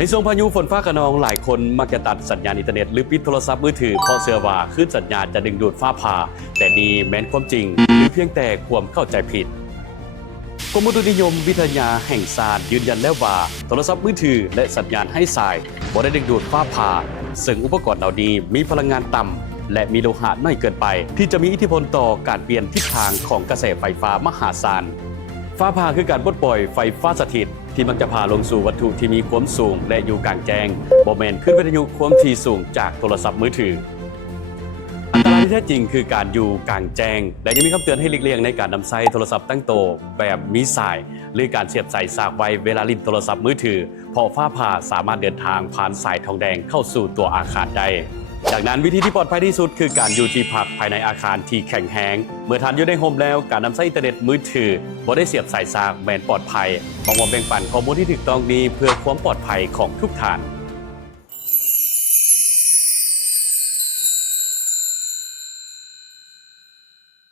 ในช่วงพายุฝนฟ้าคะนองหลายคนมักจะตัดสัญญาณอินเทอร์เน็ตหรือปิดโทรศัพท์มือถือเพราะเชื่อว่าคลื่นสัญญาณจะดึงดูดฟ้าผ่าแต่นี่แม้นความจริงหรือเพียงแต่ความเข้าใจผิดกรมอุตุนิยมวิทยาแห่งชาติยืนยันแล้วว่าโทรศัพท์มือถือและสัญญาณให้สายบ่ได้ดึงดูดฟ้าผ่าซึ่งอุปกรณ์เหล่านี้มีพลังงานต่ำและมีโลหะน้อยเกินไปที่จะมีอิทธิพลต่อการเปลี่ยนทิศทางของกระแสไฟฟ้ามหาศาลฟ้าผ่าคือการปลดปล่อยไฟฟ้าสถิตที่มักจะพาลงสู่วัตถุที่มีความสูงและอยู่กลางแจ้งบ่แม่นขึ้นวิทยุความถี่สูงจากโทรศัพท์มือถืออันตรายที่แท้จริงคือการอยู่กลางแจ้งและยังมีคำเตือนให้หลีกเลี่ยงในการนำใช้โทรศัพท์ตั้งโตแบบมีสายหรือการเสียบสายสากไว้เวลาลิ้นโทรศัพท์มือถือเพราะฟ้าผ่าสามารถเดินทางผ่านสายทองแดงเข้าสู่ตัวอาคารได้จากนั้นวิธีที่ปลอดภัยที่สุดคือการอยู่ที่พักภายในอาคารที่แข็งแรงเมื่อท่านอยู่ในโฮมแล้วการนำใช้อินเทอร์เน็ตมือถือบ่ได้เสียบสายสากแม่นปลอดภัยขอแบ่งปันข้อมูลที่ถูกต้องนี้เพื่อความปลอดภัยของทุกท่าน